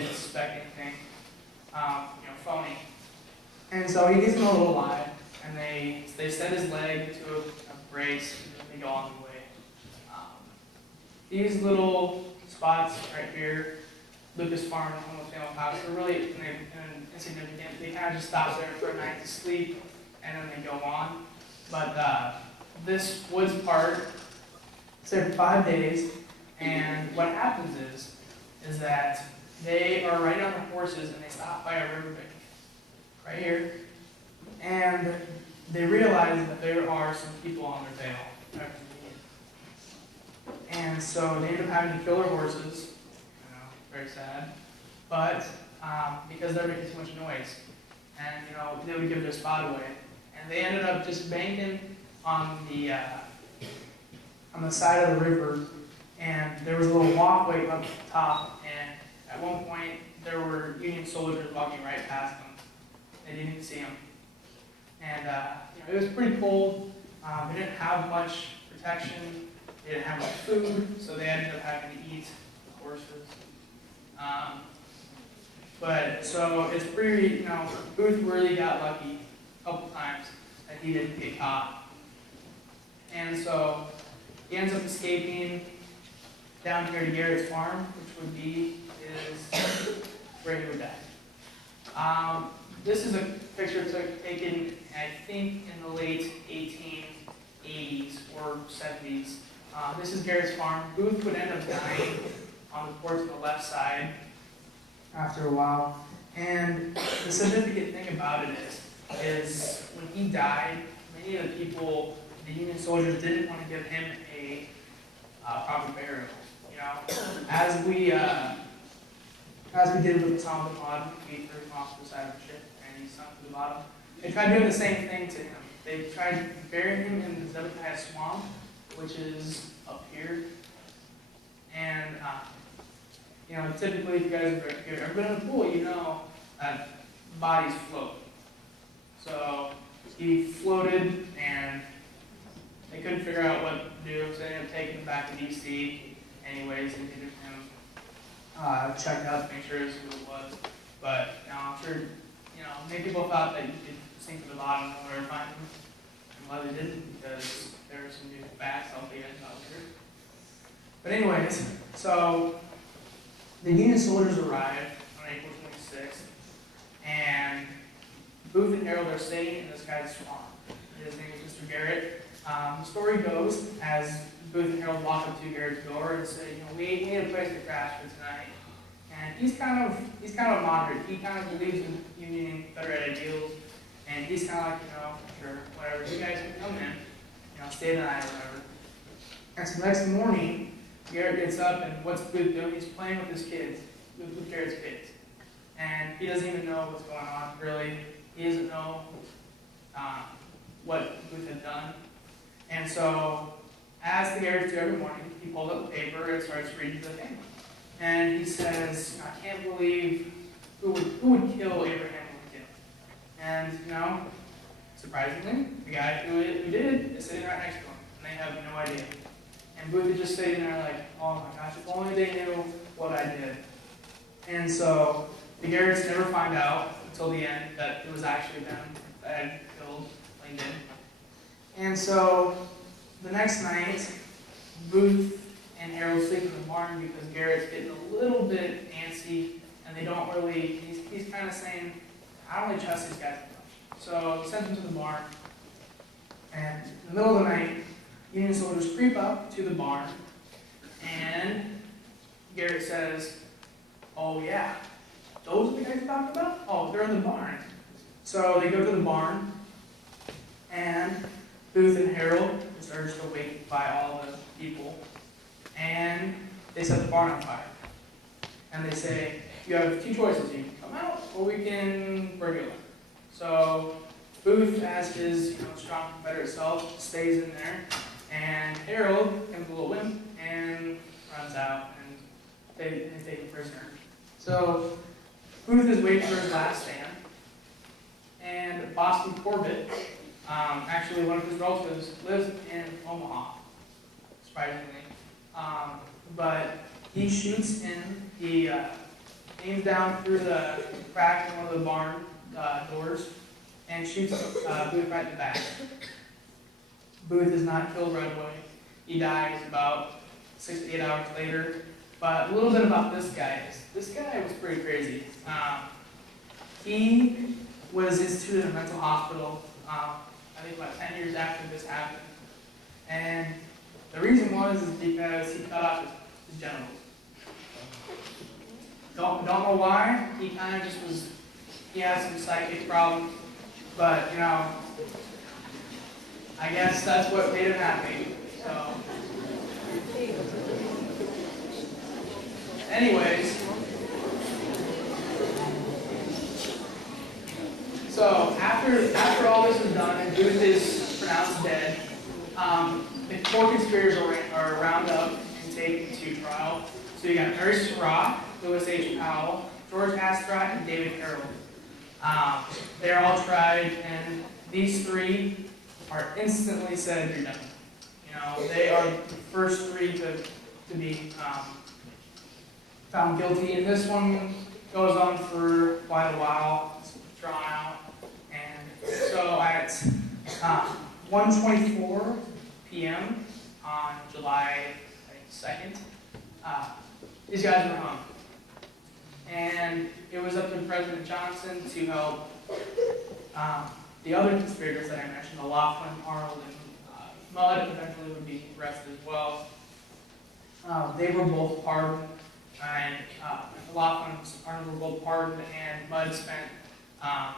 didn't suspect anything, phony. And so he gives him a little lie, and they set his leg to a brace, and they go on the way. These little spots right here, Lucas Farm and Homo Family House, are really insignificant. They kind of just stop there for a night to sleep, and then they go on. But this woods park, it's there for 5 days, and what happens is that they are riding on their horses and they stop by a riverbank, right here, and they realize that there are some people on their tail. And so they end up having to kill their horses, very sad, but because they're making too much noise, and they would give their spot away, and they ended up just banking on the side of the river, and there was a little walkway up top, and at one point there were Union soldiers walking right past them. They didn't even see them, and it was pretty cold. They didn't have much protection. They didn't have much food, so they ended up having to eat the horses. But so it's pretty, Booth really got lucky a couple times that he didn't get caught. And so he ends up escaping down here to Garrett's farm, which would be where he would die. This is a picture taken, I think, in the late 1880s or 70s. This is Garrett's farm. Booth would end up dying on the porch on the left side after a while. And the significant thing about it is when he died, many of the people, the Union soldiers, didn't want to give him a proper burial. As we did with Osama bin Laden, we threw him off the side of the ship and he sunk to the bottom. They tried doing the same thing to him. They tried burying him in the Zedekiah Swamp, which is up here. And typically, if you guys have ever been in a pool, you know that bodies float. So he floated, and they couldn't figure out what to do, so they ended up taking him back to D.C. anyways, and getting him checked out to make sure this is who it was. But I'm sure, many people thought that you could sink to the bottom and nowhere to find him. And why they didn't, because there were some new facts I'll tell you guys about later. But anyways, so the Union soldiers arrived on April 26th, and Booth and Harold are staying in this guy's swamp. His name is Mr. Garrett. The story goes, as Booth and Harold walk up to Garrett's door and say, we need a place to crash for tonight. And he's kind of moderate. He kind of believes in Union and Confederate ideals, and he's kind of like, sure, whatever. You guys can come in, stay the night or whatever. And so the next morning, Garrett gets up, and what's Booth doing? He's playing with his kids, with Garrett's kids. And he doesn't even know what's going on, really. He doesn't know what Booth had done. And so, as the Garretts do every morning, he pulls up the paper and starts reading to the family. And he says, I can't believe who would kill Abraham Lincoln. And, surprisingly, the guy who did is sitting right next to him, and they have no idea. And Booth is just sitting there like, oh my gosh, if only they knew what I did. And so the Garretts never find out until the end that it was actually them that had killed Lincoln. And so the next night, Booth and Harold sleep in the barn because Garrett's getting a little bit antsy, and they don't really, he's kind of saying, I don't really trust these guys much. So he sends them to the barn, and in the middle of the night, Union soldiers creep up to the barn, and Garrett says, oh yeah, those are the guys you're talking about? Oh, they're in the barn. So they go to the barn, and Booth and Harold just urged awake by all the people, and they set the barn on fire. And they say, you have two choices. You can come out, or we can burn you alive. So Booth, as his strong Confederate self, stays in there, and Harold becomes a little wimp and runs out, and he's taken prisoner. So Booth is waiting for his last stand, and Boston Corbett, actually one of his relatives, lives in Omaha, surprisingly. But he shoots in the aims down through the crack in one of the barn doors and shoots Booth right in the back. Booth is not killed right away. He dies about 6 to 8 hours later. But a little bit about this guy. This guy was pretty crazy. He was instituted in a mental hospital, I think about 10 years after this happened. And the reason was because he cut off his genitals. Don't know why. He kind of just was, he had some psychic problems. But, you know, I guess that's what made him happy. So, anyways, so after all this is done and Booth is pronounced dead, the four conspirators are rounded up and taken to trial. So you got Mary Surratt, Lewis H. Powell, George Astrott, and David Harold. They're all tried, and these three are instantly said you're done. You know, they are the first three to be found guilty, and this one goes on for quite a while. It's drawn out, and so at 1:24 p.m. on July 2nd, these guys were hung. And it was up to President Johnson to help the other conspirators that I mentioned, Laughlin, Arnold, and Mudd eventually would be arrested as well. They were both pardoned, and Laughlin and Arnold were both pardoned, and Mudd spent, I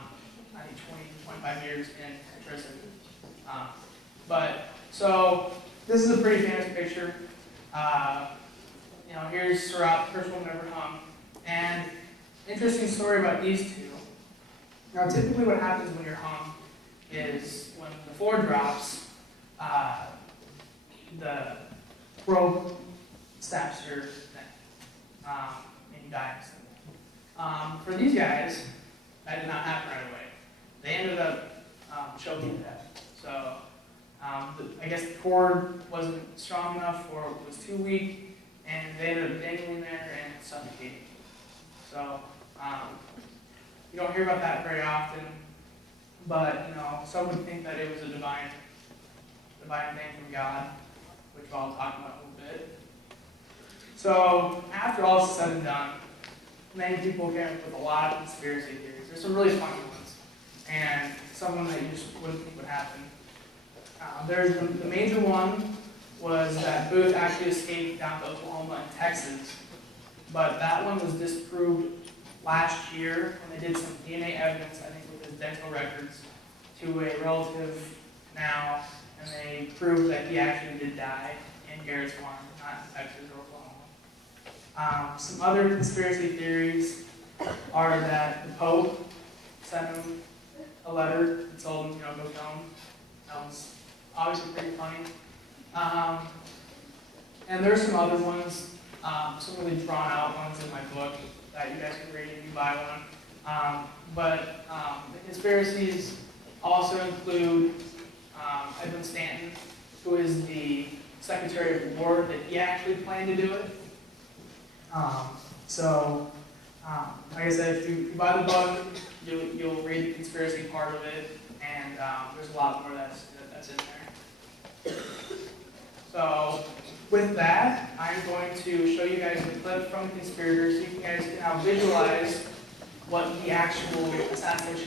think, 25 years in prison. So this is a pretty famous picture. You know, here's Surratt, the first woman ever hung. And interesting story about these two. Now, typically what happens when you're hung is when the floor drops, the rope snaps your neck, and you die instantly. For these guys, that did not happen right away. They ended up choking to death. So I guess the cord wasn't strong enough, or it was too weak, and they ended up dangling there and suffocating. So you don't hear about that very often, but you know, some would think that it was a divine thing from God, which I'll talk about in a little bit. So after all is said and done, many people came up with a lot of conspiracy theories. There's some really funny ones, and some that you just wouldn't think would happen. There's the major one was that Booth actually escaped down to Oklahoma and Texas, but that one was disproved last year when they did some DNA evidence, I think with his dental records, to a relative now, and they proved that he actually did die in Garrett's farm, not in Texas or Oklahoma. Some other conspiracy theories are that the Pope sent him a letter and told him, you know, go kill him. That was obviously pretty funny. And there's some other ones, some really drawn out ones in my book that you guys can read if you buy one. But the conspiracies also include Edwin Stanton, who is the Secretary of War, that he actually planned to do it. Like I said, if you buy the book, you'll read the conspiracy part of it, and there's a lot more that's in there. So with that, I'm going to show you guys a clip from Conspirators so you guys can now visualize what the actual assassination